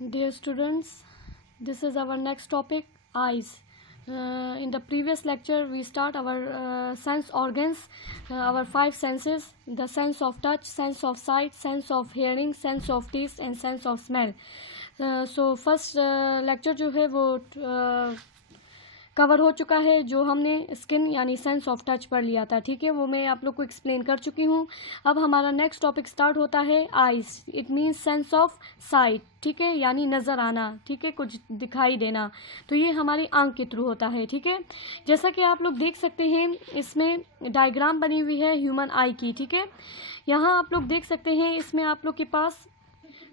Dear students, this is our next topic, eyes. In the previous lecture we start our sense organs, our 5 senses: the sense of touch, sense of sight, sense of hearing, sense of taste and sense of smell. So first lecture जो है वो cover हो चुका है, जो हमने skin यानी sense of touch पर लिया था, ठीक है, वो मैं आप लोग को एक्सप्लेन कर चुकी हूँ। अब हमारा नेक्स्ट टॉपिक स्टार्ट होता है eyes. It means sense of site, ठीक है, यानी नज़र आना, ठीक है, कुछ दिखाई देना। तो ये हमारी आंख के थ्रू होता है, ठीक है। जैसा कि आप लोग देख सकते हैं, इसमें डायग्राम बनी हुई है ह्यूमन आई की, ठीक है। यहाँ आप लोग देख सकते हैं, इसमें आप लोग के पास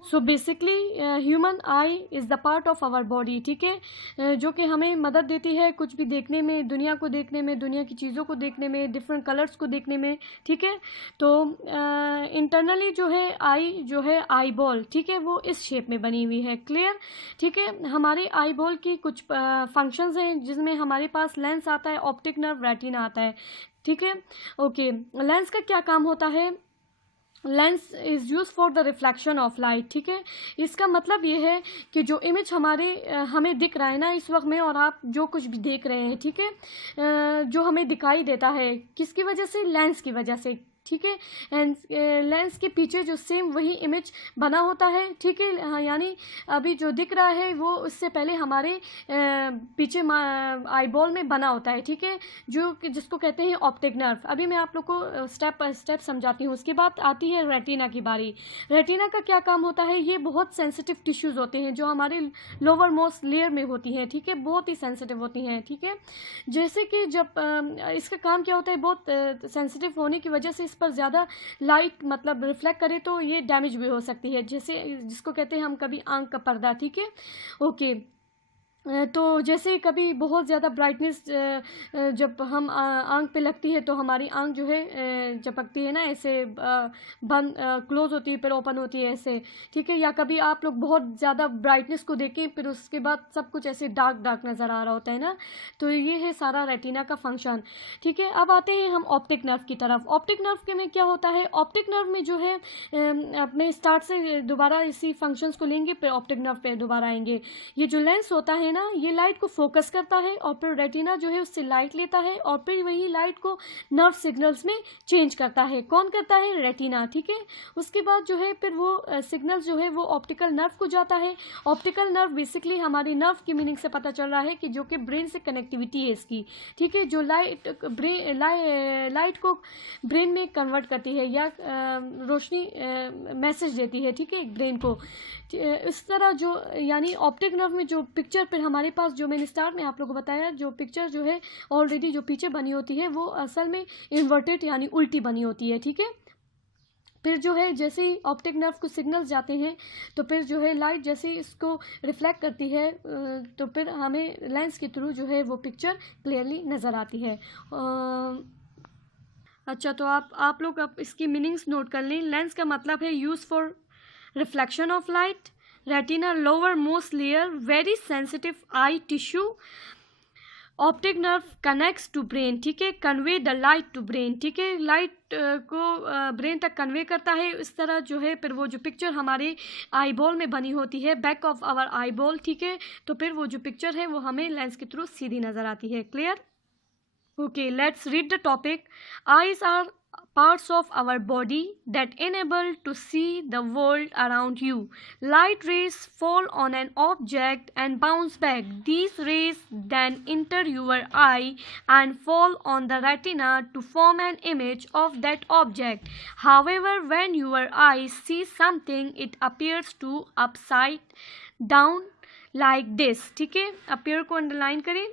so basically human eye is the part of our body, ठीक है, जो कि हमें मदद देती है कुछ भी देखने में, दुनिया को देखने में, दुनिया की चीज़ों को देखने में, डिफरेंट कलर्स को देखने में, ठीक है। तो इंटरनली जो है आई, जो है आई बॉल, ठीक है, वो इस शेप में बनी हुई है, क्लियर, ठीक है। हमारे आई बॉल की कुछ फंक्शंस हैं, जिसमें हमारे पास लेंस आता है, ऑप्टिक नर्व, रेटिना आता है, ठीक है। ओके, लेंस का क्या काम होता है? Lens is use for the reflection of light, ठीक है। इसका मतलब ये है कि जो इमेज हमें दिख रहा है ना इस वक्त में, और आप जो कुछ भी देख रहे हैं, ठीक है, जो हमें दिखाई देता है किसकी वजह से? लेंस की वजह से, ठीक है। एंड लेंस के पीछे जो सेम वही इमेज बना होता है, ठीक है। हाँ, यानी अभी जो दिख रहा है वो उससे पहले हमारे पीछे आई बॉल में बना होता है, ठीक है, जो जिसको कहते हैं ऑप्टिक नर्व। अभी मैं आप लोग को स्टेप बाय स्टेप समझाती हूँ। उसके बाद आती है रेटिना की बारी। रेटिना का क्या काम होता है? ये बहुत सेंसिटिव टिश्यूज़ होते हैं जो हमारे लोअर मोस्ट लेयर में होती हैं, ठीक है, बहुत ही सेंसिटिव होती हैं, ठीक है। जैसे कि जब इसका काम क्या होता है, बहुत सेंसिटिव होने की वजह से इस पर ज़्यादा लाइट मतलब रिफ्लेक्ट करे तो ये डैमेज भी हो सकती है, जैसे जिसको कहते हैं हम कभी आंख का पर्दा, ठीक है। ओके, तो जैसे कभी बहुत ज़्यादा ब्राइटनेस जब हम आंख पे लगती है तो हमारी आंख जो है चपकती है ना, ऐसे बंद क्लोज होती है फिर ओपन होती है ऐसे, ठीक है। या कभी आप लोग बहुत ज़्यादा ब्राइटनेस को देखें फिर उसके बाद सब कुछ ऐसे डार्क डार्क नज़र आ रहा होता है ना, तो ये है सारा रेटिना का फंक्शन, ठीक है। अब आते हैं हम ऑप्टिक नर्व की तरफ। ऑप्टिक नर्व के में क्या होता है? ऑप्टिक नर्व में जो है अपने स्टार्ट से दोबारा इसी फंक्शंस को लेंगे, फिर ऑप्टिक नर्व पे दोबारा आएंगे। ये जो लेंस होता है ना, ये लाइट को फोकस करता है और फिर रेटिना जो है उससे लाइट लेता है और फिर वही लाइट को नर्व सिग्नल्स में चेंज करता है। कौन करता है? रेटिना, ठीक है। उसके बाद जो है फिर वो सिग्नल्स जो है वो ऑप्टिकल नर्व को जाता है। ऑप्टिकल नर्व बेसिकली हमारी नर्व की मीनिंग से पता चल रहा है कि जो कि ब्रेन से कनेक्टिविटी है इसकी, ठीक है, जो लाइट को ब्रेन में कन्वर्ट करती है या रोशनी मैसेज देती है, ठीक है, ब्रेन को। इस तरह जो यानी ऑप्टिक नर्व में जो पिक्चर फिर हमारे पास, जो मैंने स्टार्ट में आप लोगों को बताया, जो पिक्चर जो है ऑलरेडी जो पीछे बनी होती है वो असल में इन्वर्टेड यानी उल्टी बनी होती है, ठीक है। फिर जो है जैसे ही ऑप्टिक नर्व को सिग्नल्स जाते हैं तो फिर जो है लाइट जैसे ही इसको रिफ्लेक्ट करती है तो फिर हमें लेंस के थ्रू जो है वो पिक्चर क्लियरली नज़र आती है। अच्छा, तो आप लोग अब इसकी मीनिंग्स नोट कर लें। लेंस का मतलब है use for reflection of light, retina lower most layer, very sensitive eye tissue, optic nerve connects to brain, ठीक है, convey the light to brain, ठीक है, लाइट को ब्रेन तक कन्वे करता है। इस तरह जो है फिर वो जो पिक्चर हमारे आई बॉल में बनी होती है, back of our eye ball, ठीक है, तो फिर वो जो पिक्चर है वो हमें लेंस के थ्रू सीधी नज़र आती है, clear. Okay, let's read the topic. Eyes are parts of our body that enable to see the world around you. Light rays fall on an object and bounce back. These rays then enter your eye and fall on the retina to form an image of that object. However, when your eyes see something, it appears to upside down like this. ठीक है, appear को underline करें।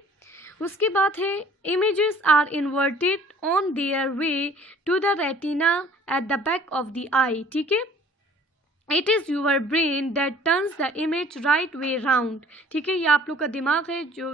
उसके बाद है images are inverted on their way to the retina at the back of the eye, ठीक है। It is your brain that turns the image right way round, ठीक है, ये आप लोग का दिमाग है जो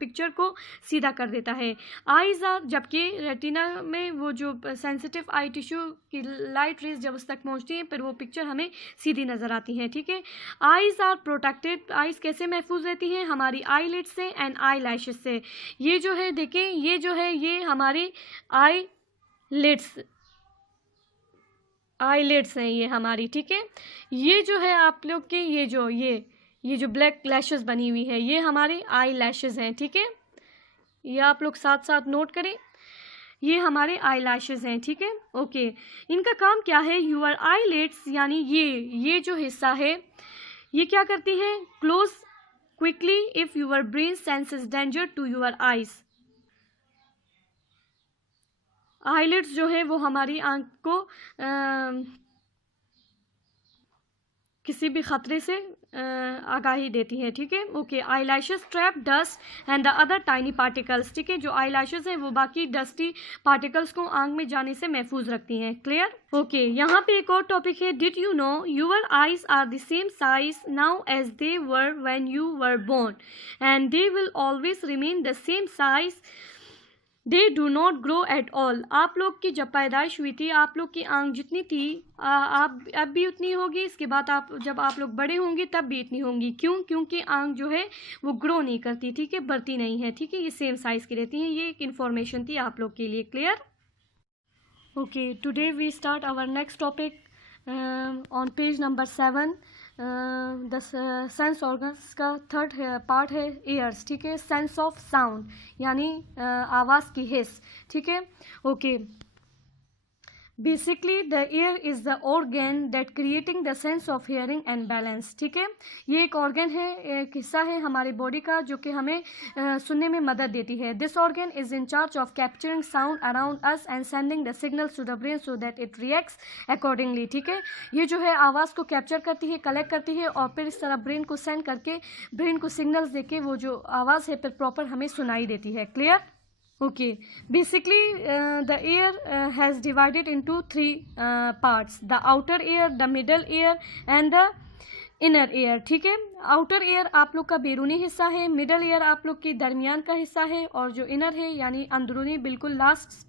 पिक्चर को सीधा कर देता है। आइज़ आर, जबकि रेटिना में वो जो सेंसिटिव आई टिश्यू की लाइट रेज जब उस तक पहुंचती हैं फिर वो पिक्चर हमें सीधी नज़र आती है, ठीक है। आइज़ आर प्रोटेक्टेड, आइज़ कैसे महफूज रहती हैं? हमारी आई लिड से एंड आई लैशेस से। ये जो है देखें, ये जो है ये हमारी आई लिड्स, आईलिड्स हैं ये हमारी, ठीक है। ये जो है आप लोग के ये जो ब्लैक लैशेस बनी हुई है ये हमारी आई लैशेस हैं, ठीक है। ये आप लोग साथ साथ नोट करें, ये हमारे आई लैशेस हैं, ठीक है। ओके, इनका काम क्या है, यूर आईलिड्स यानी ये जो हिस्सा है ये क्या करती है, close quickly if your brain senses danger to your eyes. Eyelids जो है वो हमारी आंख को किसी भी खतरे से आगाही देती है, ठीक है। Okay, eye lashes trap dust and the other tiny particles, ठीक है। जो आई लैशेस हैं वो बाकी डस्टी पार्टिकल्स को आंख में जाने से महफूज रखती हैं। क्लियर? ओके, यहाँ पे एक और टॉपिक है, did you know your eyes are the same size now as they were when you were born and they will always remain the same size, they do not grow at all. आप लोग की जब पैदाइश हुई थी आप लोग की आंख जितनी थी आप अब भी उतनी होगी, इसके बाद जब आप लोग बड़े होंगे तब भी इतनी होंगी। क्यों? क्योंकि आंख जो है वो ग्रो नहीं करती, ठीक है, बढ़ती नहीं है, ठीक है, ये सेम साइज़ की रहती हैं। ये एक इन्फॉर्मेशन थी आप लोग के लिए। Clear? Okay, today we start our next topic on page number 7। The sense organs का थर्ड पार्ट है ईयर्स, ठीक है। सेंस ऑफ साउंड यानी आवाज़ की हिस्स, ठीक है। Okay, basically the year is the organ that creating the sense of hearing and balance, ठीक है। ये एक ऑर्गन है, एक हिस्सा है हमारे बॉडी का जो कि हमें सुनने में मदद देती है। This organ is in charge of capturing sound around us and sending the signals to the brain so that it reacts accordingly, ठीक है। ये जो है आवाज़ को कैप्चर करती है, कलेक्ट करती है और फिर इस तरह ब्रेन को सेंड करके ब्रेन को सिग्नल्स देके वो जो आवाज़ है फिर प्रॉपर हमें सुनाई देती है। Clear? Okay, basically the ear has divided into three parts: the outer ear, the middle ear and the inner ear, ठीक है। आउटर ईयर आप लोग का बैरूनी हिस्सा है, मिडल ईयर आप लोग की दरमियान का हिस्सा है और जो इनर है यानी अंदरूनी बिल्कुल लास्ट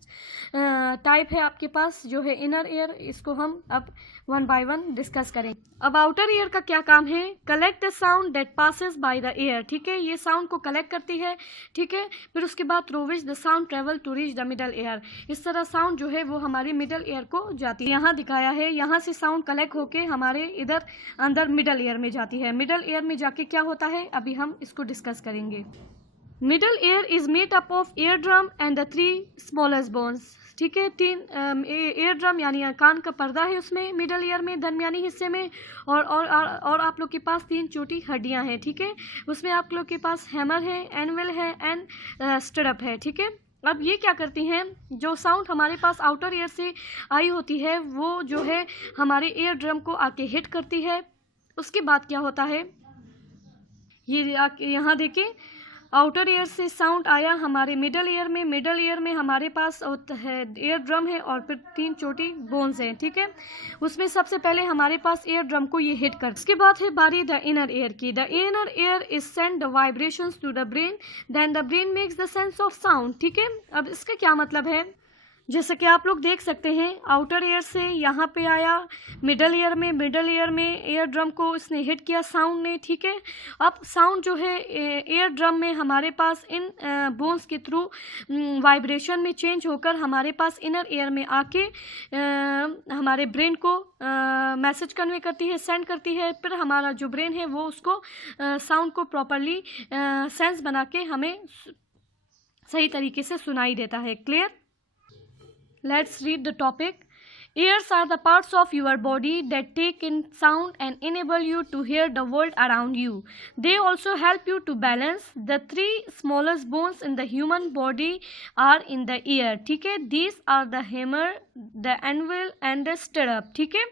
टाइप है आपके पास जो है इनर ईयर। इसको हम अब वन बाय वन डिस्कस करें। अब आउटर ईयर का क्या काम है, collect the sound that passes by the year, ठीक है। ये साउंड को कलेक्ट करती है, ठीक है। फिर उसके बाद through which the sound travel to reach the middle ear. इस तरह साउंड जो है वो हमारी मिडल ईयर को जाती है। यहाँ दिखाया है, यहाँ से साउंड कलेक्ट होके हमारे इधर अंदर मिडल ईयर में जाती है। मिडल ईयर में जाके क्या होता है अभी हम इसको डिस्कस करेंगे। Middle ear is made up of ear drum and the 3 smallest bones, ठीक है। 3 ईयर ड्रम यानी कान का पर्दा है उसमें मिडल ईयर में दरमियानी हिस्से में और आप लोग के पास 3 छोटी हड्डियां हैं, ठीक है। उसमें आप लोग के पास हैमर है, एनविल है एंड स्टडअप है, ठीक है। अब ये क्या करती हैं, जो साउंड हमारे पास आउटर ईयर से आई होती है वो जो है हमारे ईयर ड्रम को आके हिट करती है। उसके बाद क्या होता है, ये यहाँ देखें, आउटर ईयर से साउंड आया हमारे मिडल ईयर में। मिडल ईयर में हमारे पास है ईयर ड्रम है और फिर 3 छोटी बोन्स हैं, ठीक है। उसमें सबसे पहले हमारे पास ईयर ड्रम को ये हिट कर, उसके बाद है बारी द इनर ईयर की। The inner ear is send the vibrations to the brain, then the brain makes the sense of sound, ठीक है। अब इसका क्या मतलब है, जैसे कि आप लोग देख सकते हैं आउटर ईयर से यहाँ पे आया मिडल ईयर में ईयर ड्रम को इसने हिट किया साउंड ने, ठीक है। अब साउंड जो है ईयर ड्रम में हमारे पास इन बोन्स के थ्रू वाइब्रेशन में चेंज होकर हमारे पास इनर ईयर में आके हमारे ब्रेन को मैसेज कन्वे करती है, सेंड करती है। फिर हमारा जो ब्रेन है वो उसको साउंड को प्रॉपरली सेंस बना के हमें सही तरीके से सुनाई देता है। Clear? Let's read the topic. Ears are the parts of your body that take in sound and enable you to hear the world around you. They also help you to balance. The 3 smallest bones in the human body are in the ear. ठीक है, these are the hammer, the anvil and the stirrup. ठीक है,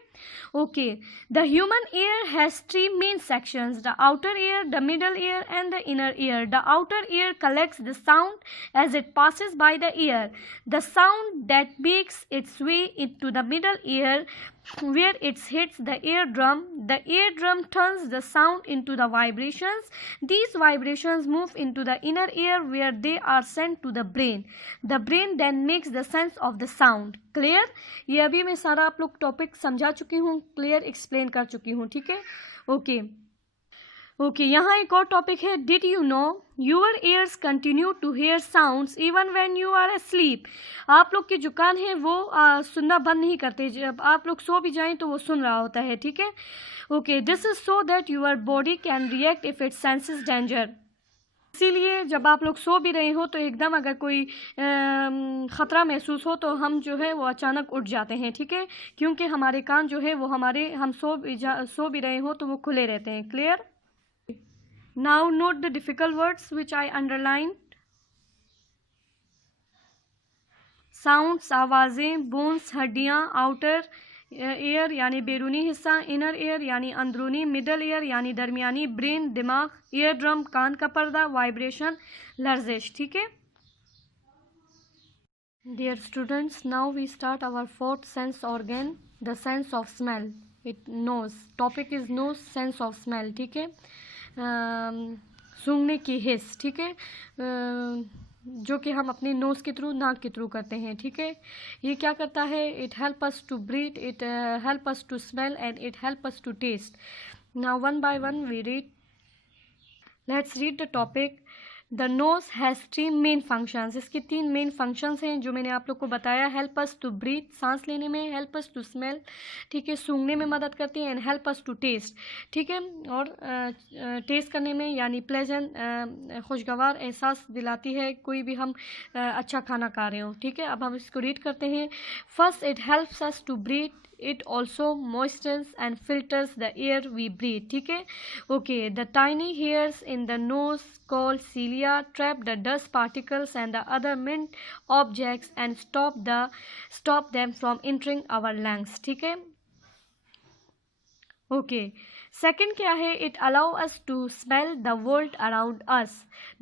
okay. The human ear has 3 main sections: the outer ear, the middle ear and the inner ear. The outer ear collects the sound as it passes by the ear. The sound that makes its way into the middle ear where it hits the eardrum. The eardrum turns the sound into the vibrations. These vibrations move into the inner ear where they are sent to the brain. The brain then makes the sense of the sound. Clear? ये अभी मैं सारा आप लोग topic समझा चुकी हूँ, clear explain कर चुकी हूँ, ठीक है। ओके, ओके, यहाँ एक और टॉपिक है, did you know your ears continue to hear sounds even when you are asleep। आप लोग के जो कान हैं वो सुनना बंद नहीं करते, जब आप लोग सो भी जाएं तो वो सुन रहा होता है, ठीक है। Okay, this is so that your body can react if it senses danger. इसीलिए जब आप लोग सो भी रहे हो तो एकदम अगर कोई ख़तरा महसूस हो तो हम जो है वो अचानक उठ जाते हैं, ठीक है, क्योंकि हमारे कान जो है वो हमारे, हम सो भी रहे हो तो वो खुले रहते हैं। Clear? Now note the difficult words which I underline. Sounds, आवाज़ें, बोन्स, हड्डियाँ, आउटर एयर यानी बैरूनी हिस्सा, इनर एयर यानी अंदरूनी, मिडल एयर यानी दरमियानी, ब्रेन दिमाग, ईयर ड्रम कान का पर्दा, वाइब्रेशन लर्जिश, ठीक है। Dear students, now we start our fourth sense organ, the sense of smell. It nose, topic is nose, sense of smell, ठीक है। सूंघने की हिस्स, ठीक है, जो कि हम अपने नोज़ के थ्रू, नाक के थ्रू करते हैं, ठीक है। ये क्या करता है? It help us to breathe, it help us to smell and it help us to taste. Now one by one we read, let's read the topic. The nose has three main functions. इसके तीन main functions हैं जो मैंने आप लोग को बताया। Help us to breathe, सांस लेने में, हेल्प अस टू स्मेल, ठीक है, सूंघने में मदद करती है, and help us to taste, ठीक है, और टेस्ट करने में यानी प्लेजेंट, खुशगवार एहसास दिलाती है कोई भी हम अच्छा खाना खा रहे हो, ठीक है। अब हम इसको रीड करते हैं। First, it helps us to breathe, it also moistens and filters the air we breathe, ठीक है। okay, the tiny hairs in the nose called cilia trap the dust particles and the other mint objects and stop them from entering our lungs, ठीक है। Okay, second क्या है? It allow us to smell the world around us.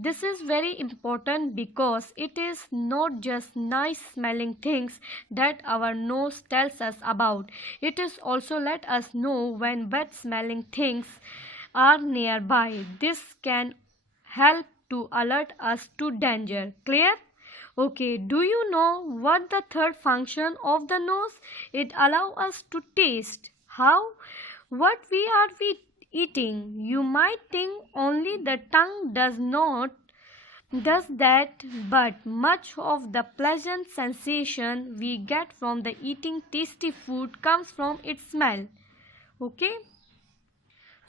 This is very important because it is not just nice smelling things that our nose tells us about, it is also let us know when bad smelling things are near by. This can help to alert us to danger. Clear? Okay, do you know what the third function of the nose? It allow us to taste. How? What are we eating? You might think only the tongue does that, but much of the pleasant sensation we get from the eating tasty food comes from its smell. Okay?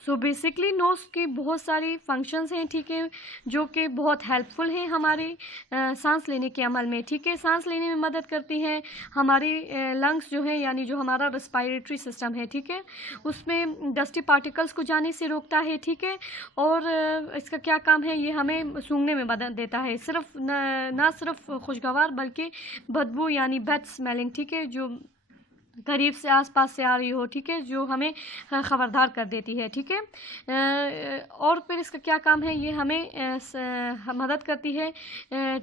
So basically nose के बहुत सारी functions हैं, ठीक है, जो कि बहुत helpful हैं हमारे सांस लेने के अमल में, ठीक है। सांस लेने में मदद करती हैं, हमारे लंग्स जो हैं यानी जो हमारा रेस्पिरेटरी सिस्टम है, ठीक है, उसमें डस्टी पार्टिकल्स को जाने से रोकता है, ठीक है। और इसका क्या काम है? ये हमें सूंघने में मदद देता है, सिर्फ ना सिर्फ खुशगवार बल्कि बदबू यानी बैड स्मेलिंग, ठीक है, जो करीब से आसपास से आ रही हो, ठीक है, जो हमें ख़बरदार कर देती है, ठीक है। और फिर इसका क्या काम है? ये हमें मदद करती है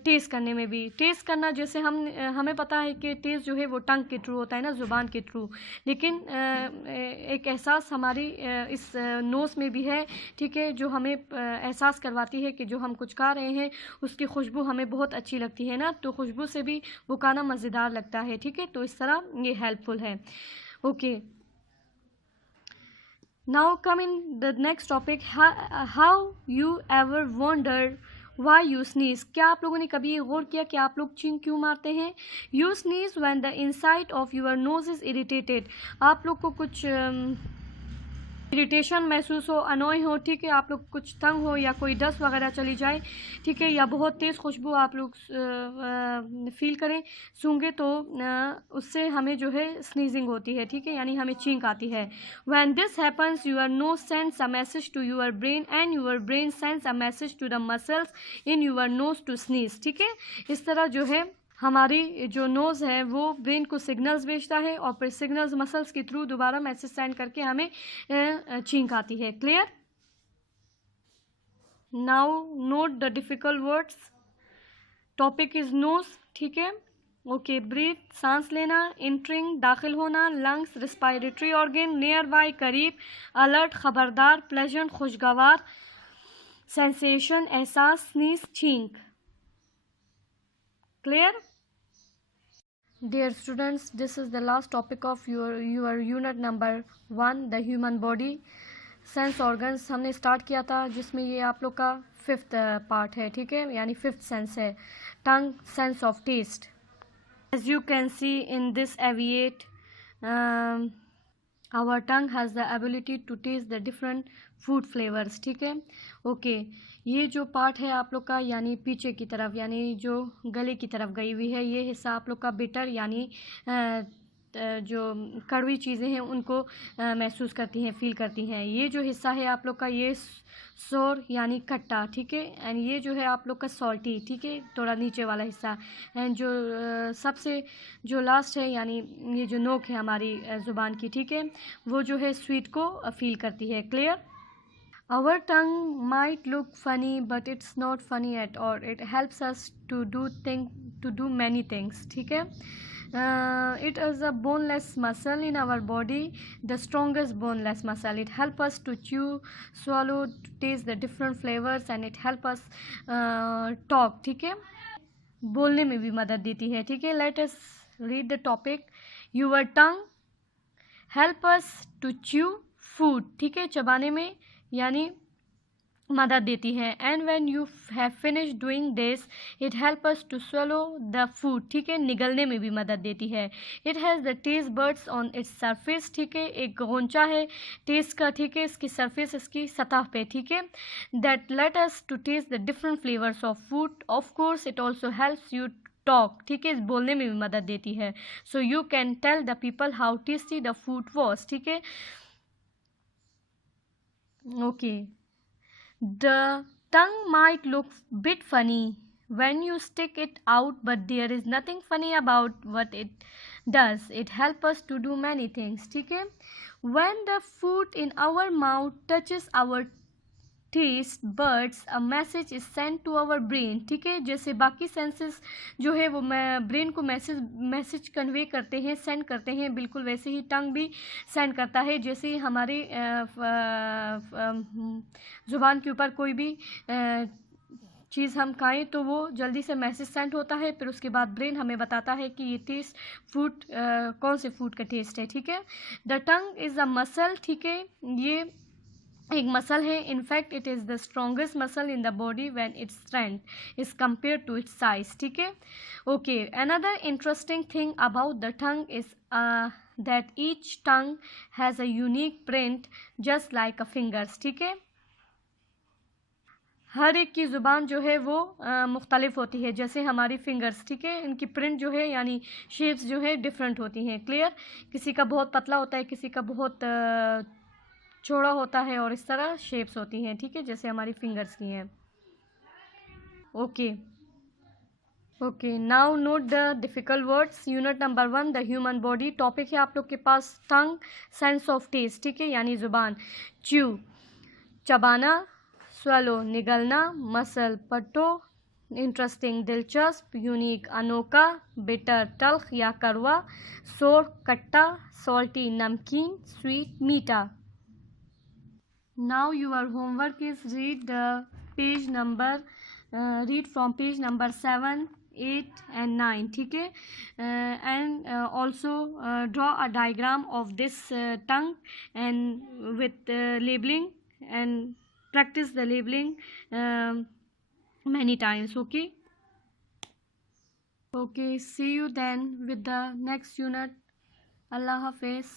टेस्ट करने में भी। टेस्ट करना, जैसे हमें पता है कि टेस्ट जो है वो टंग के थ्रू होता है ना, ज़ुबान के थ्रू, लेकिन एक एहसास हमारी इस नोज़ में भी है, ठीक है, जो हमें एहसास करवाती है कि जो हम कुछ खा रहे हैं उसकी खुशबू हमें बहुत अच्छी लगती है ना, तो खुशबू से भी वो खाना मज़ेदार लगता है, ठीक है। तो इस तरह ये हेल्पफुल है। Okay, now come in the next topic, how you ever wonder why you sneeze. क्या आप लोगों ने कभी ये गौर किया कि आप लोग चींक क्यों मारते हैं? You sneeze when the inside of your nose is irritated. आप लोग को कुछ इरिटेशन महसूस हो, अनोय हो, ठीक है, आप लोग कुछ तंग हो या कोई डस्ट वगैरह चली जाए, ठीक है, या बहुत तेज़ खुशबू आप लोग फील करें, सूंघे तो उससे हमें जो है स्नीजिंग होती है, ठीक है, यानी हमें छींक आती है। When this happens your nose sends a message to your brain and your brain sends a message to the muscles in your nose to sneeze, ठीक है। इस तरह जो है हमारी जो नोज़ है वो ब्रेन को सिग्नल्स भेजता है और फिर सिग्नल्स मसल्स के थ्रू दोबारा मैसेज सेंड करके हमें छींक आती है। Clear? Now note the difficult words. Topic is nose, ठीक है। ओके, ब्रीथ, सांस लेना, इंटरिंग, दाखिल होना, lungs, respiratory organ, near by, करीब, अलर्ट, खबरदार, प्लेजेंट, खुशगवार, सेंसेशन, एहसास, स्नीज, छींक। Clear? Dear students, this is the last topic of your unit number 1, the human body. Sense organs हमने स्टार्ट किया था, जिसमें ये आप लोग का 5th पार्ट है, ठीक है, यानी 5th सेंस है, tongue, sense of taste. As you can see in this aviate, our tongue has the ability to taste the different food flavors. ठीक है, ओके. ये जो पार्ट है आप लोग का, यानी पीछे की तरफ, यानी जो गले की तरफ गई हुई है, ये हिस्सा आप लोग का बिटर, यानी जो कड़वी चीज़ें हैं उनको महसूस करती हैं, फील करती हैं. ये जो हिस्सा है आप लोग का, ये सोर यानी खट्टा, ठीक है. एंड ये जो है आप लोग का सॉल्टी, ठीक है, थोड़ा नीचे वाला हिस्सा. एंड जो सबसे जो लास्ट है, यानी ये जो नोक है हमारी ज़ुबान की, ठीक है, वो जो है स्वीट को फील करती है. Clear? Our tongue might look funny, but it's not funny at all. It helps us to do many things. ठीक है. It is a boneless muscle in our body, the strongest boneless muscle. It helps us to chew, swallow, to taste the different flavors, and it helps us talk. ठीक है, बोलने में भी मदद देती है. ठीक है, let us read the topic. Your tongue help us to chew food. ठीक है, चबाने में यानी मदद देती है. And when you have finish doing this, it help us to swallow the food. ठीक है, निगलने में भी मदद देती है. It has the taste buds on its surface. ठीक है, एक गोंचा है टेस्ट का, ठीक है, इसकी सरफेस, इसकी सतह पे. ठीक है, that let us to taste the different flavours of food. Of course it also helps you talk. ठीक है, बोलने में भी मदद देती है. So you can tell the people how tasty the food was. ठीक है, okay. The tongue might look bit funny when you stick it out, but there is nothing funny about what it does. It helps us to do many things. ठीक है, when the food in our mouth touches our taste buds, a message is sent to our brain. ठीक है, जैसे बाकी senses जो है वो brain को मैसेज कन्वे करते हैं, सेंड करते हैं, बिल्कुल वैसे ही टंग भी सेंड करता है. जैसे ही हमारी ज़ुबान के ऊपर कोई भी चीज़ हम खाएं तो वो जल्दी से मैसेज सेंड होता है, फिर उसके बाद ब्रेन हमें बताता है कि ये टेस्ट फूड कौन से फूड का टेस्ट है. ठीक है, the tongue is a muscle. ठीक है, ये एक मसल है. In fact it is the strongest muscle in the body when its strength is compare to its size. ठीक है, okay. Another interesting thing about the tongue is that each tongue has a unique print just like a fingers. ठीक है, हर एक की ज़ुबान जो है वो मुख्तलिफ होती है, जैसे हमारी फिंगर्स. ठीक है, इनकी प्रिंट जो है यानी शेप्स जो है डिफरेंट होती हैं. क्लियर? किसी का बहुत पतला होता है, किसी का बहुत चौड़ा होता है, और इस तरह शेप्स होती हैं. ठीक है, जैसे हमारी फिंगर्स की हैं. Okay, okay. Now note the difficult words. Unit number 1, the human body. Topic है आप लोग के पास टंग, सेंस ऑफ टेस्ट. ठीक है, यानी ज़ुबान. च्यू, चबाना. स्वलो, निगलना. मसल, पट्टो. इंटरेस्टिंग, दिलचस्प. यूनिक, अनोखा. बिटर, तल्ख या कड़वा. सोर, खट्टा. सॉल्टी, नमकीन. स्वीट, मीठा. Now your homework is read from page number 7, 8 and 9. ठीक है, and also draw a diagram of this tongue and with labeling, and practice the labeling many times. Okay, okay, see you then with the next unit. Allah Hafiz.